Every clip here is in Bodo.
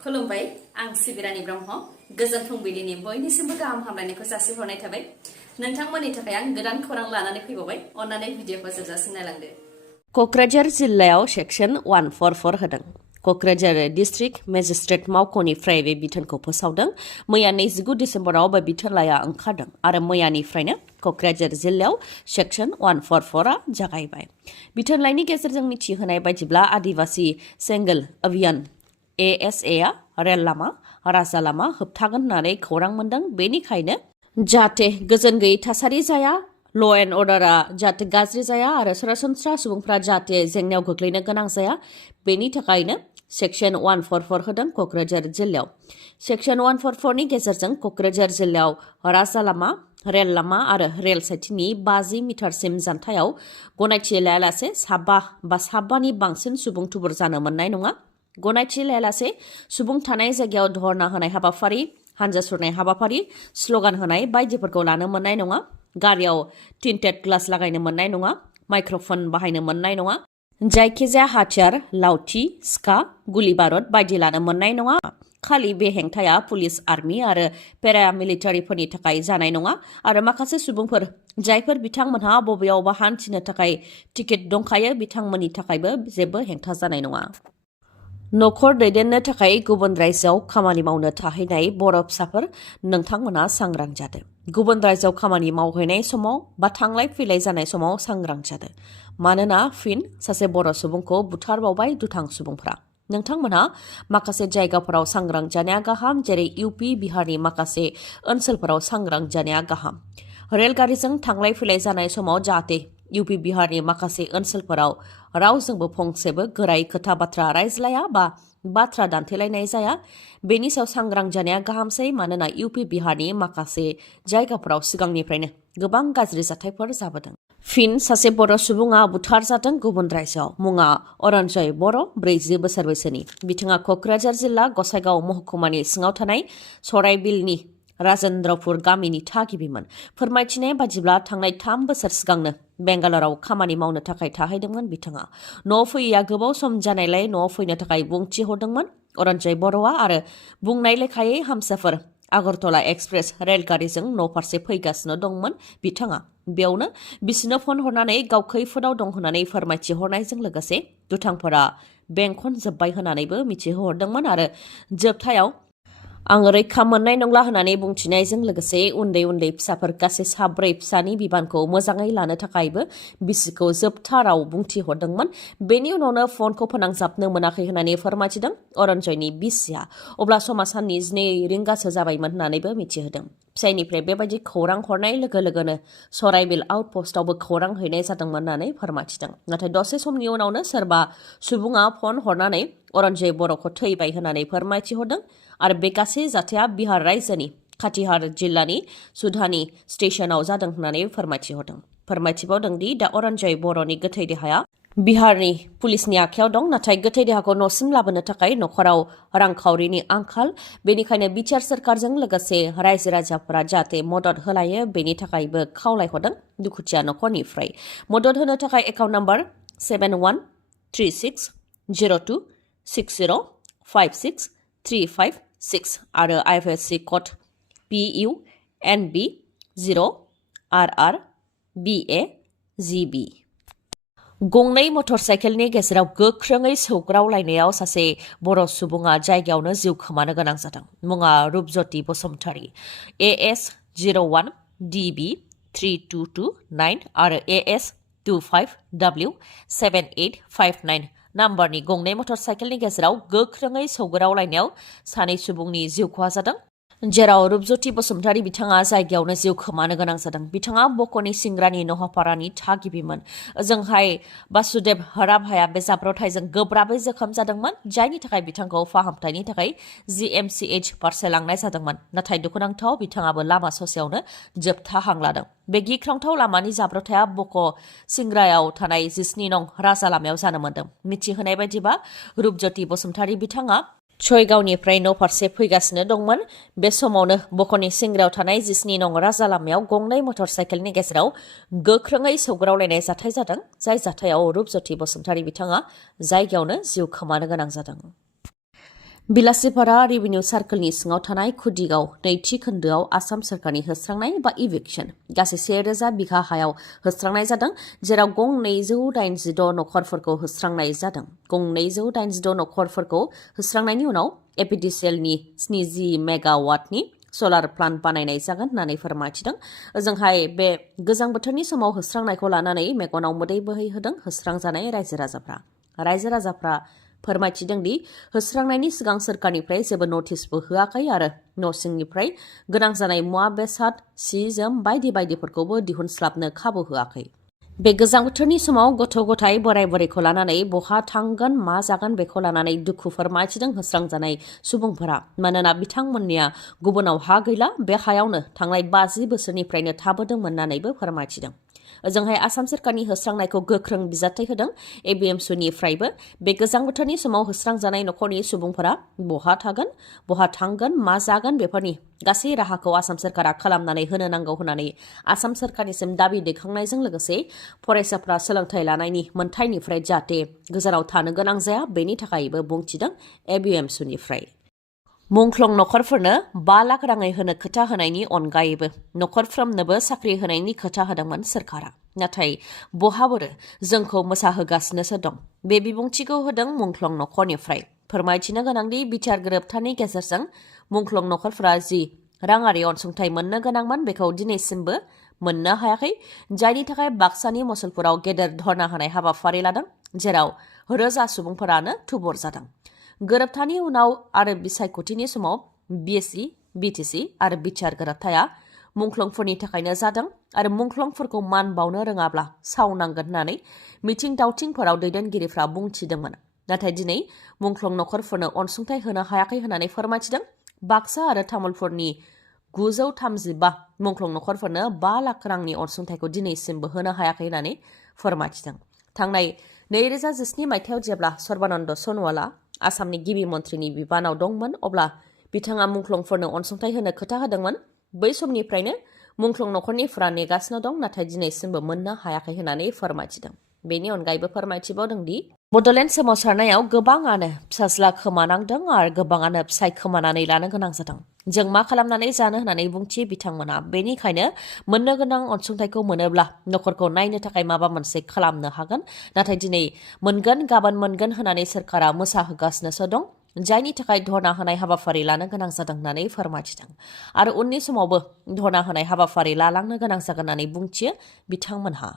खुलुमबाय आं सिबिरानि ब्रह्म गोजोन फुंबिलिनि बयनिसिमबो गाहाम हामलायनायखौ जासिहरनाय थाबाय नोंथांमोननि थाखाय आं गोदान खौरां लानानै फैबावबाय अन्नानै भिडिअखौ जोबजासिम नायलांदो क'क्राझार जिल्लायाव सेक्शन 144 होदों क'क्राझार डिस्ट्रिक्ट मेजिस्ट्रेट मावख'निफ्राय बे बिथोनखौ फोसावदों मैया 29 डिसेम्बराव बे बिथोनलाया ओंखारदों आरो मैयानिफ्रायनो क'क्राझार जिल्लायाव सेक्शन 144 आ जागायबाय बिथोनलाइनि गेजेरजों मिथिहोनाय बायदिब्ला आदिवासी सेंगोल अभियान ASA आ रेल लामा राजा लामा होबथागोन होननानै खौरां मोनदों बेनिखायनो जाहाथे गोजोन गैयै थासारि जाया ल' एन्ड अर्डारा जाहाथे गाज्रि जाया आरो सरासनस्रा सुबुंफ्रा जाहाथे जेंनायाव गोग्लैनो गोनां जाया बेनि थाखायनो सेक्शन 144 होदों क'क्राझार जिल्लायाव सेक्शन 144 नि गेजेरजों क'क्राझार जिल्लायाव राजा लामा रेल लामा आरो रेल साइथिनि 50 मिटारसिम जानथायाव गनायथि लायालासे साबानि बांसिन सुबुं थुबुर जानो मोननाय नङा गनायथि लायालासे सुबुं थानाय जायगायाव धर्ना होनाय हाबाफारि हानजा सुरनाय हाबाफारि स्ल'गान होनाय बायदिफोरखौ लानो मोननाय नङा गारियाव टिन्टेड ग्लास लागायनो मोननाय नङा माइक्र'फन बाहायनो मोननाय नङा जायखिजाया हाथियार लावथि सिखा गुलि बारुद बायदि लानो मोननाय नङा खालि बे हेंथाया पुलिस आर्मि आरो पेरामिलिटारिफोरनि थाखाय जानाय नङा आरो माखासे सुबुंफोर जायफोर बिथांमोनहा बबेयावबा हान्थिनो थाखाय टिकेट दंखायो बिथांमोननि थाखायबो जेबो हेंथा जानाय नङा न'खर दैदेननो थाखाय गुबुन रायजोआव खामानि मावनो थाहैनाय बर' फिसाफोर नोंथांमोना सांग्रां जादो गुबुन रायजोआव खामानि मावहैनाय समाव बा थांलाय फैलाय जानाय समाव सांग्रां जादो मानोना फिन सासे बर' सुबुंखौ बुथारबावबाय दुथां सुबुंफ्रा नोंथांमोनहा माखासे जायगाफोराव सांग्रां जानाया गाहाम जेरै इउपि बिहारनि माखासे ओनसोलफोराव सांग्रां जानाया गाहाम रेलगारिजों थांलाय फैलाय जानाय समाव जाहाथे इउपि बिहारनि माखासे ओनसोलफोराव रावजोंबो फंसेबो गोरायै खोथा बाथ्रा रायज्लाया बा बाथ्रा दान्थेलायनाय जाया बेनि सायाव सांग्रां जानाया गाहामसै मानोना इउपि बिहारनि माखासे जायगाफोराव सिगांनिफ्रायनो गोबां गाज्रि जाथायफोर जाबोदों फिन सासे बर' सुबुङा बुथारजादों गुबुन रायजोआव मुङा अरन्जय बर' 40 बोसोर बैसोनि बिथाङा क'क्राझार जिल्ला गसाइगाव महकुमानि सिङाव थानाय सराइबिलनि राजेन्द्रपुर गामिनि थागिबिमोन फोरमायथिनाय बादिब्ला थांनाय 3 बोसोर सिगांनो बेंगालराव खामानि मावनो थाखाय थाहैदोंमोन बिथाङा न'आव फैयैया गोबाव सम जानायलाय न'आव फैनो थाखाय बुंथि हरदोंमोन अरन्जय बर'आ आरो बुंनाय लेखायै हामसाफोर आगरतला एक्सप्रेस रेलगारिजों न' फारसे फैगासिनो दंमोन बिथाङा बेयावनो बिसिनो फन हरनानै गाव खैफोदाव दं होननानै फोरमायथि हरनायजों लोगोसे दुथांफोरा बेंखनजोब्बाय होननानैबो मिथिहोहरदोंमोन आरो जोबथायाव आं रैखा मोननाय नंला होननानै बुंथिनायजों लोगोसे उन्दै उन्दै फिसाफोर गासै 4 फिसानि बिबानखौ मोजाङै लानो थाखायबो बिसिखौ जोबथा राव बुंथि हरदोंमोन बेनि उनावनो फनखौ फोनांजाबनो मोनाखै होननानै फोरमायथिदों अरन्जयनि बिसिया अब्ला समा साननि 2 रिंगासो जाबायमोन होननानैबो मिथिहोदों फिसायनिफ्राय बेबायदि खौरां हरनाय लोगो लोगोनो सराइबिल आउटपस्टआवबो खौरां हैनाय जादोंमोन होननानै फोरमायथिदों नाथाय दसे समनि उनावनो सोरबा सुबुङा फन हरनानै अरन्जय बर'खौ थैबाय होननानै फोरमायथिहरदों आरो बे गासै जाथाया बिहार रायजोनि काटिहार जिल्लानि सुधानि स्टेशनाव जादों होननानै फोरमायथिबावदों दि दा अरन्जय बर'नि गोथै देहाया बिहारनि पुलिसनि आखायाव दं नाथाय गोथै देहाखौ न'सिम लाबोनो थाखाय न'खराव रांखावरिनि आंखाल बेनिखायनो बिटिआर सोरखारजों लोगोसे रायजो राजाफोरा जाहाथे मदद होलायो बेनि थाखायबो खावलायहरदों दुखुथिया न'खरनिफ्राय मदद होनो थाखाय एकाउन्ट नाम्बार 713602605635 आरो IFSC कड PUNB 0RRBAGB गंनै मटर साइकेलनि गेजेराव गोख्रोङै सौग्रावलायनायाव सासे बर' सुबुङा जायगायावनो जिउ खोमानो गोनां जादों मुङा रुपज्योति बसुमतारी AS 01 DB 3229 आरो AS 25W 7859 नाम्बारनि गंनै मटर साइकेलनि गेजेराव गोख्रोङै सौग्रावलायनायाव सानै सुबुंनि जिउ खहा जादों जेराव रुपज्योति बसुमतारी बिथाङा जायगायावनो जिउ खोमानो गोनां जादों बिथाङा बक'नि सिंग्रानि नहापारानि थागिबिमोन ओजोंहाय बासुदेब राभाया बे जाब्रबथायजों गोब्राबै जोखोम जादोंमोन जायनि थाखाय बिथांखौ फाहामथायनि थाखाय GMCH फारसे लांनाय जादोंमोन नाथाय दुखुनांथाव बिथाङाबो लामा ससेयावनो जोबथा हां लादों बे गिख्रंथाव लामानि जाब्रबथाया बक' सिंग्रायाव थानाय 17 नं राजा लामायाव जानो मोन्दों मिथिहोनाय बायदिबा रुपज्योति बसुमतारी बिथाङा छयगावनिफ्राय न' फारसे फैगासिनो दंमोन बे समावनो बक'नि सिंग्रायाव थानाय 17 नं राजा लामायाव गंनै मटर साइकेलनि गेजेराव गोख्रोङै सौग्रावलायनाय जाथाय जादों जाय जाथायाव रुपज्योति बसुमतारी बिथाङा जायगायावनो जिउ खोमानो गोनां जादों बिलासिपारा रेभिनिउ सार्कलनि सिङाव थानाय खुदिगाव नैथि खोन्दोआव आसाम सोरखारनि होस्रांनाय बा इभिक्सन गासै 1000 बिघा हायाव होस्रांनाय जादों, जेराव गं 286 नखरफोरखौ होस्रांनाय जादों। गं 286 नखरफोरखौ होस्रांनायनि उनाव एपिडिसिएलनि 70 मेगावाटनि सलार प्लान्ट बानायनाय जागोन होननानै फोरमायथिदों। ओजोंहाय बे गोजां बोथोरनि समाव होस्रांनायखौ लानानै मेगनाव मोदै बोहैहोदों होस्रांजानाय रायजो राजाफ्रा फोरमायथिदों दि होस्रांनायनि सिगां सोरखारनिफ्राय जेबो नटिसबो होआखै आरो न' सिंनिफ्राय गोनां जानाय मुवा बेसाद, सि जोम बायदिफोरखौबो दिहुनस्लाबनो खाबु होआखै। बे गोजां बोथोरनि समाव गथ' गथाय बोराय बुरैखौ लानानै बहा थांगोन मा जागोन बेखौ लानानै दुखु फोरमायथिदों होस्रांजानाय सुबुंफोरा। मानोना बिथांमोननिया गुबुनाव हा गैला, बे हायावनो थांनाय 50 बोसोरनिफ्रायनो थाबोदोंमोन होननानैबो फोरमायथिदों। ओजोंहाय आसाम सोरखारनि होस्रांनायखौ गोख्रों बिजाथि होदों एबिएमसुनिफ्रायबो। बे गोजां बोथोरनि समाव होस्रांजानाय नखरनि सुबुंफोरा बहा थागोन, बहा थांगोन, मा जागोन बेफोरनि गासै राहाखौ आसाम सोरखारा खालामनानै होनो नांगौ होननानै आसाम सोरखारनिसिम दाबि दैखांनायजों लोगोसे फरायसाफ्रा सोलोंथाइ लानायनि मोन्थाइनिफ्राय जाहाथे गोजानाव थानो गोनां जाया बेनि थाखायबो बुंथिदों एबिएमसुनिफ्राय। मुंख्लं नखरफोरनो 5 लाख राङै होनो खोथा होनायनि अनगायैबो नखरफ्रोमनोबो साख्रि होनायनि खोथा होदोंमोन सोरखारा। नाथाय बहाबोरो जोंखौ मोसाहोगासिनोसो दं। बे बिबुंथिखौ होदों मुंख्लं नखरनिफ्राय। फोरमायथिनो गोनांदि बिटिआर गोरोबथानि गेजेरजों मुंख्लं नखरफोरा जि राङारि अनसुंथाइ मोननो गोनांमोन बेखौ दिनैसिमबो मोननो हायाखै, जायनि थाखाय बाक्सानि मसलपुराव गेदेर धर्ना होनाय हाबाफारि लादों, जेराव रोजा सुबुंफोरानो थुबुर जादों। गोरोबथानि उनाव आरो बिसायख'थिनि समाव बिएसि, बिटिसि आरो बिटिआर गोरोबथाया मुंख्लंफोरनि थाखायनो जादों आरो मुंख्लंफोरखौ मान बावनो रोङाब्ला सावनांगोन होननानै मिथिं दावथिंफोराव दैदेनगिरिफ्रा बुंथिदोंमोन। नाथाय दिनै मुंख्लं नखरफोरनो अनसुंथाइ होनो हायाखै होननानै फोरमायथिदों। बाक्सा आरो तामुलपुरनि 935 मुंख्लं नखरफोरनो 5 लाख रांनि अनसुंथाइखौ दिनैसिमबो होनो हायाखै होननानै फोरमायथिदों। थांनाय 2017 मायथाइयाव जेब्ला सर्बानन्द सन'वालआ आसामनि गिबि मन्थ्रिनि बिबानाव दंमोन, अब्ला बिथाङा मुंख्लंफोरनो अनसुंथाइ होनो खोथा होदोंमोन। बै समनिफ्रायनो मुंख्लं नखरनिफ्रा नेगासिनो दं, नाथाय दिनैसिमबो मोननो हायाखै होननानै फोरमायथिदों। बेनि अनगायैबो फोरमायथिबावदों दि बड'लेण्ड सोमावसारनायाव गोबाङानो फिसाज्ला खोमानांदों आरो गोबाङानो फिसाय खोमानानै लानो गोनां जादों। जों मा खालामनानै जानो होननानै बुंथियो बिथांमोना। बेनिखायनो मोननो गोनां अनसुंथाइखौ मोनोब्ला नखरखौ नायनो थाखाय माबा मोनसे खालामनो हागोन। नाथाय दिनै मोनगोन गाबोन मोनगोन होननानै सोरखारा मोसाहोगासिनोसो दं, जायनि थाखाय धर्ना होनाय हाबाफारि लानो गोनां जादों होननानै फोरमायथिदों। आरो उननि समावबो धर्ना होनाय हाबाफारि लालांनो गोनां जागोन होननानै बुंथियो बिथांमोनहा।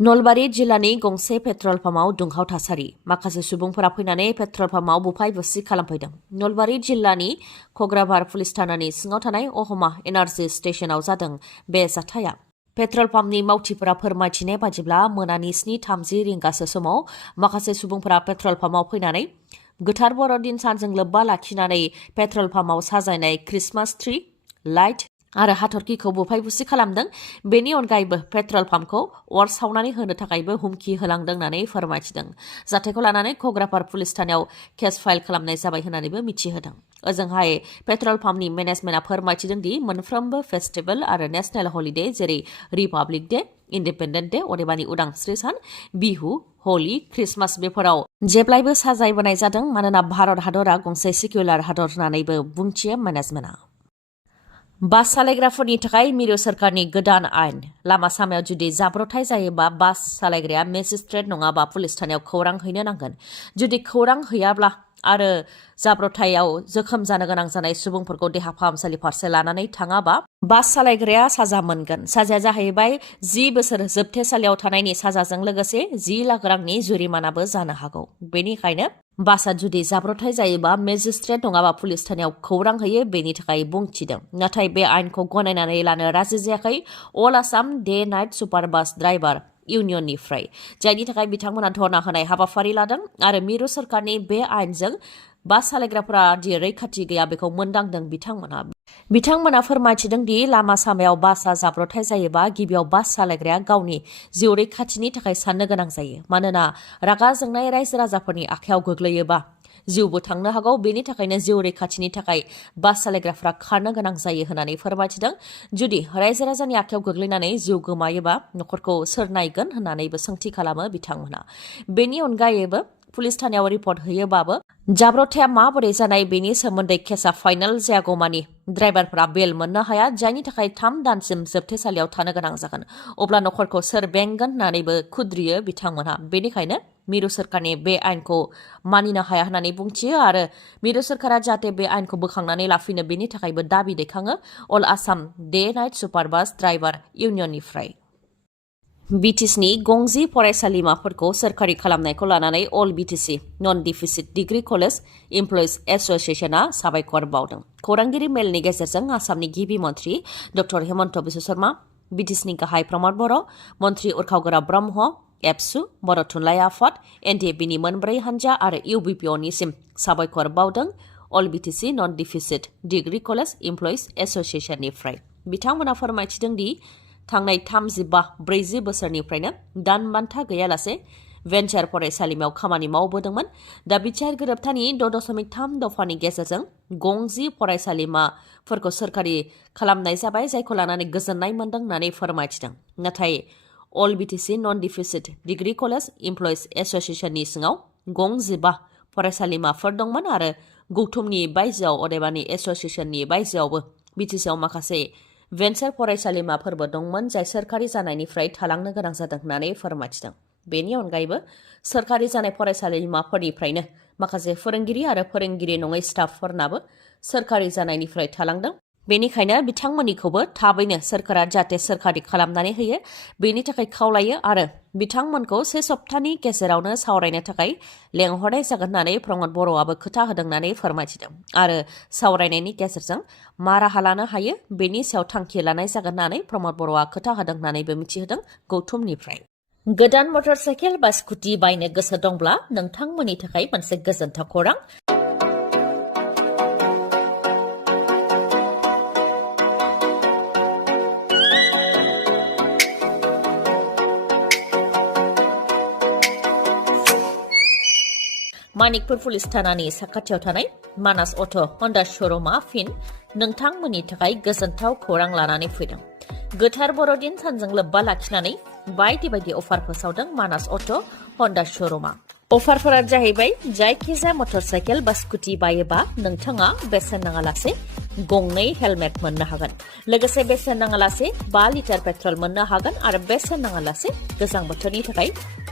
नलबारि जिल्लानि गंसे पेट्रल पाम्पआव दुंहाव थासारि। माखासे सुबुंफोरा फैनानै पेट्रल पाम्पआव बुफाय बुसि खालामफैदों। नलबारि जिल्लानि खग्राबार पुलिस थानानि सिङाव थानाय अहमा एनार्जी स्टेशनाव जादों बे जाथाया। पेट्रल पाम्पनि मावथिफोरा फोरमायथिनाय बादिब्ला मोनानि 7:30 रिंगासो समाव माखासे सुबुंफोरा पेट्रल पाम्पआव फैनानै गोथार बर'दिन सानजों लोब्बा लाखिनानै पेट्रल पाम्पआव साजायनाय क्रिसमास ट्री, लाइट आरो हाथरखिखौ बुफाय बुसि खालामदों। बेनि अनगायैबो पेट्रल पाम्पखौ अर सावनानै होनो थाखायबो हुमखि होलांदों होननानै फोरमायथिदों। जाथायखौ लानानै खग्राबार पुलिस थानायाव केस फाइल खालामनाय जाबाय होननानैबो मिथिहोदों। ओजोंहाय पेट्रल पाम्पनि मेनेजमेन्टआ फोरमायथिदों दि मोनफ्रोमबो फेस्टिभेल आरो नेशनेल हलिडे जेरै रिपाब्लिक डे, इन्डिपेन्डेन्ट डे, अदेबानि उदांस्रि सान, बिहु, हलि, क्रिसमास बेफोराव जेब्लायबो साजायबोनाय जादों। मानोना भारत हादरा गंसे सेक्युलार हादर होननानैबो बुंथियो मेनेजमेन्टआ। बास सालायग्राफोरनि थाखाय मिरु सोरखारनि गोदान आयेन। लामा सामायाव जुदि जाब्रबथाय जायोबा बास सालायग्राया मेजिस्ट्रेट नङाबा पुलिस थानायाव खौरां हैनो नांगोन। जुदि खौरां हैयाब्ला आरो जाब्रबथायाव जोखोम जानो गोनां जानाय सुबुंफोरखौ देहा फाहामसालि फारसे लानानै थाङाबा बास सालायग्राया साजा मोनगोन। साजाया जाहैबाय 10 बोसोर जोबथेसालियाव थानायनि साजाजों लोगोसे 10 लाख रांनि जुरिमानाबो जानो हागौ। बेनिखायनो बासआ जुदि जाब्रबथाय जायोबा मेजिस्ट्रेट नङाबा पुलिस थानायाव खौरां होयो, बेनि थाखाय बुंथिदों। नाथाय बे आयेनखौ गनायनानै लानो राजि जायाखै अल आसाम डे नाइट सुपार बास ड्राइभार इउनियननिफ्राय, जायनि थाखाय बिथांमोना धर्ना होनाय हाबाफारि लादों आरो मिरु सोरखारनि बे आयेनजों बास सालायग्राफोरा दि रैखाथि गैया बेखौ मोनदांदों बिथांमोना फोरमायथिदों दि लामा सामायाव बासआ जाब्रबथाय जायोबा गिबियाव बास सालायग्राया गावनि जिउ रैखाथिनि थाखाय साननो गोनां जायो। मानोना रागा जोंनाय रायजो राजाफोरनि आखायाव गोग्लैयोबा जिउबो थांनो हागौ। बेनि थाखायनो जिउ रैखाथिनि थाखाय बास सालायग्राफ्रा खारनो गोनां जायो होननानै फोरमायथिदों। जुदि रायजो राजानि आखायाव गोग्लैनानै जिउ गोमायोबा नखरखौ सोर नायगोन होननानैबो सोंथि खालामो बिथांमोना। बेनि अनगायैबो पुलिस थानायाव रिपर्ट होयोबाबो जाब्रबथाया माबोरै जानाय बेनि सोमोन्दै केसा फाइनाल जायागौमानि ड्राइभारफोरा बेल मोननो हाया जायनि थाखाय 3 दानसिम जोबथेसालियाव थानो गोनां जागोन अब्ला नखरखौ सोर बेंगोन होननानैबो खुद्रियो बिथांमोनहा बेनिखायनो मिरु सरकारनि बे आयेनखौ मानिनो हाया होननानै बुंथियो आरो मिरु सरकारा जाहाथे बे आयेनखौ बोखांनानै लाफिनो बेनि थाखायबो दाबि दैखाङो अल आसाम डे नाइट सुपारबास ड्राइभार इउनियननिफ्राय बिटिसिनि गंजि फरायसालिमाफोरखौ सोरखारि खालामनायखौ लानानै अल बिटिसि नन डिफिसिट डिग्री कलेज इमप्लयिज एसोसिएशनआ साबायखर बावदों खौरांगिरि मेलनि गेजेरजों आसामनि गिबि मन्त्रि डक्टर हेमन्त बिश्व शर्मा बिटिसिनि गाहाय प्रमद बर' मन्त्रि उरखावगोरा ब्रह्म एबसु बर' थुनलाइ आफाद एनडिएफबिनि मोनब्रै हानजा आरो इउबिपिअनिसिम साबायखर बावदों अल बिटिसि नन डिफिसिट डिग्री कलेज इमप्लयिज एसोसिएशननिफ्राय बिथांमोना फोरमायथिदों दि थांनाय 35-40 बोसोरनिफ्रायनो दान बान्था गैयालासे भेन्चार फरायसालिमायाव खामानि मावबोदोंमोन दा बिचार गोरोबथानि 6.3 दफानि गेजेरजों गंजि फरायसालिमाफोरखौ सोरखारि खालामनाय जाबाय जायखौ लानानै गोजोननाय मोनदों होननानै फोरमायथिदों नाथाय अल बिटिसि नन डिफिसिट डिग्री कलेज इमप्लयिज एसोसिएशननि सिङाव 15 फरायसालिमाफोर दंमोन आरो गौथुमनि बायजोआव अदेबानि एसोसिएशननि बायजोआवबो बिटिसिआव माखासे भेन्चार फरायसालिमाफोरबो दंमोन जाय सोरखारि जानायनिफ्राय थालांनो गोनां जादों होननानै फोरमायथिदों बेनि अनगायैबो सोरखारि जानाय फरायसालिमाफोरनिफ्रायनो माखासे फोरोंगिरि आरो फोरोंगिरि नङै स्टाफफोरनाबो सोरखारि जानायनिफ्राय थालांदों बेनिखायनो बिथांमोननिखौबो थाबैनो सोरखारा जाहाथे सोरखारि खालामनानै होयो बेनि थाखाय खावलायो आरो बिथांमोनखौ 1 सप्ताहनि गेजेरावनो सावरायनो थाखाय लेंहरनाय जागोन होननानै प्रमद बर'आबो खोथा होदों होननानै फोरमायथिदों आरो सावरायनायनि गेजेरजों मा राहा लानो हायो बेनि सायाव थांखि लानाय जागोन होननानै प्रमद बर'आ खोथा होदों होननानैबो मिथिहोदों गौथुमनिफ्राय गोदान मटर साइकेल बा स्कुटि बायनो गोसो दंब्ला नोंथांमोननि थाखाय मोनसे गोजोनथाव खौरां मानिकपुर पुलिस थानानि साखाथियाव थानाय मानास अट' हन्डा श'रुमआ फिन नोंथांमोननि थाखाय गोजोनथाव खौरां लानानै फैदों गोथार बर'दिन सानजों लोब्बा लाखिनानै बायदि बायदि अफार फोसावदों मानास अट' हन्डा श'रुमआ अफारफोरा जाहैबाय जायखिजाया मटर साइकेल बा स्कुटि बायोबा नोंथाङा बेसेन नाङालासे गंनै हेलमेट मोननो हागोन लोगोसे बेसेन नाङालासे 5 लिटार पेट्रल मोननो हागोन आरो बेसेन नाङालासे गोजां बोथोरनि थाखाय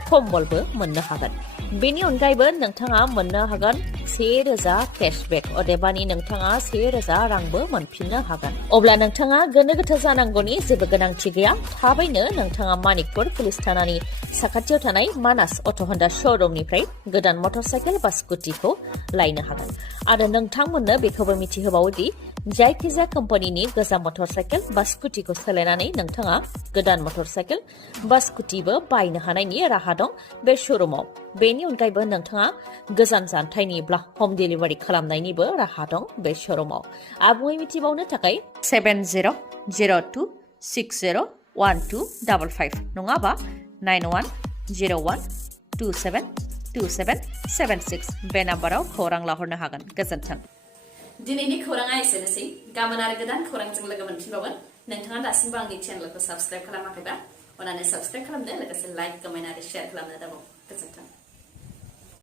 कम्बलबो मोननो हागोन बेनि अनगायैबो नोंथाङा मोननो हागोन 1000 केशबेक अदेबानि नोंथाङा 1000 रांबो मोनफिननो हागोन अब्ला नोंथाङा गोनो गोथो जानांगौनि जेबो गोनांथि गैया थाबैनो नोंथाङा मानिकपुर पुलिस थानानि साखाथियाव थानाय मानास अट' हन्डा श'रुमनिफ्राय गोदान मटर साइकेल बा स्कुटिखौ लायनो हागोन आरो नोंथांमोननो बेखौबो मिथिहोबावोदि जायखिजाया कम्पानिनि गोजाम मटर साइकेल बा स्कुटिखौ सोलायनानै नोंथाङा गोदान मटर साइकेल बा स्कुटिबो बायनो हानायनि राहा दं बे श'रुमाव बेनि अनगायैबो नोंथाङा गोजान जानथायनिब्ला हम डेलिभारि खालामनायनिबो राहा दं बे श'रुमाव आबुङै मिथिबावनो थाखाय 7002601255 नङाबा 9101272776 बे नाम्बाराव खौरां लाहरनो हागोन गोजोन्थों दिनैनि खौराङा एसेनोसै गाबोन आरो गोदान खौरांजों लोगो मोनफिनबावगोन नोंथाङा दासिमबो आंनि चेनेलखौ साबस्क्राइब खालामाखैबा अन्नानै साबस्क्राइब खालामदो लोगोसे लाइक कमेन्ट आरो शेयार खालामनो दाबाव गोजोन्थों